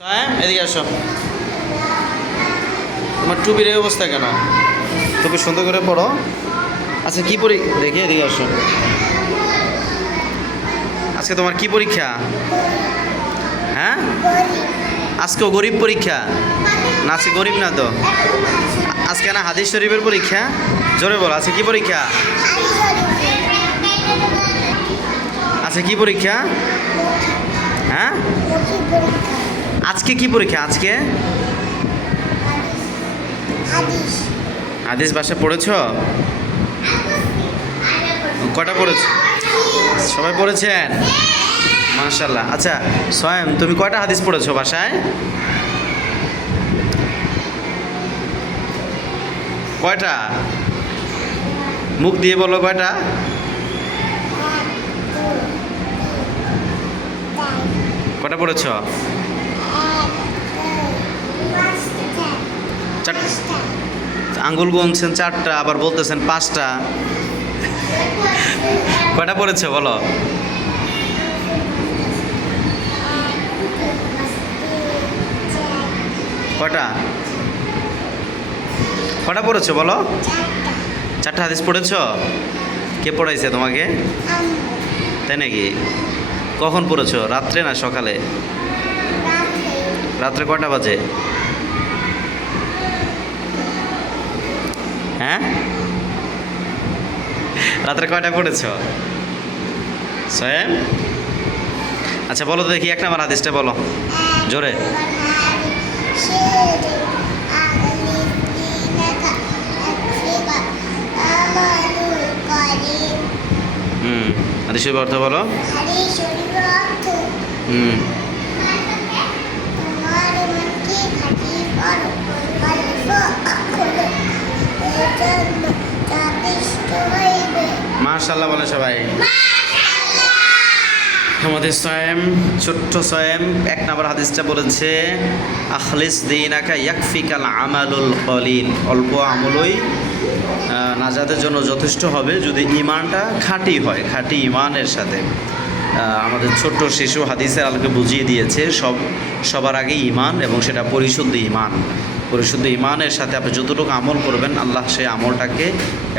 সায়েম এদিকে আসো। তোমার টুপির এই অবস্থা কেন? টুপি সুন্দর করে পড়ো। আচ্ছা কি দেখি এদিকে আসো। আজকে তোমার কি পরীক্ষা? হ্যাঁ, আজকেও গরিব পরীক্ষা না? আজকে গরিব না তো, আজকে না হাদিস শরীফের পরীক্ষা। জোরে বলো, আজকে কি পরীক্ষা? আজকে কি পরীক্ষা? হ্যাঁ, আজকে কি পরীক্ষা? আজকে হাদিস ভাষা পড়েছ? কটা পড়েছ? সবাই পড়েছেন? মাশাআল্লাহ। আচ্ছা সোয়েম, তুমি কয়টা হাদিস পড়েছো বাসায়? কয়টা? মুখ দিয়ে বলো কয়টা? কটা পড়েছ? আঙ্গুল গুনছেন 4টা, আবার বলতেছেন 5টা। কয়টা পড়েছো বলো? কটা কটা পড়েছো বলো? 4টা হাদিস পড়েছো? কে পড়াইছে তোমাকে? তাই নাকি? কখন পড়েছো? রাত্রে না সকালে? রাত্রে কটা বাজে? হ্যাঁ, রাত্রে কয়টা পড়েছো সোয়েম? আচ্ছা বলো তো দেখি, 1 নম্বর হাদিসটা বলো জোরে। হাদিসের অর্থ বলো। মাশাআল্লাহ বলে সবাই। আমাদের সোয়েম, ছোট্ট সোয়েম 1 নম্বর হাদিসটা বলেছে, আখলিস দীনাকা ইয়াকফিকাল আমালুল কলিল। অল্প আমলই নাজাতের জন্য যথেষ্ট হবে যদি ইমানটা খাঁটি হয়। খাঁটি ইমানের সাথে আমাদের ছোট্ট শিশু হাদিসের আলোকে বুঝিয়ে দিয়েছে সবার আগে ইমান, এবং সেটা পরিশুদ্ধ ইমান। পরিশুদ্ধ ইমানের সাথে আপনি যতটুকু আমল করবেন, আল্লাহ সেই আমলটাকে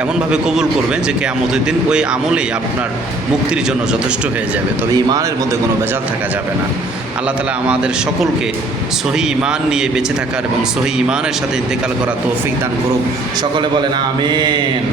এমনভাবে কবুল করবেন যে কিয়ামতের দিন ওই আমলেই আপনার মুক্তির জন্য যথেষ্ট হয়ে যাবে। তবে ইমানের মধ্যে কোনো ভেজাল থাকা যাবে না। আল্লাহ তাআলা আমাদের সকলকে সহি ইমান নিয়ে বেঁচে থাকার এবং সহি ইমানের সাথে ইন্তেকাল করা তৌফিক দান করুক। সকলে বলেন আমিন।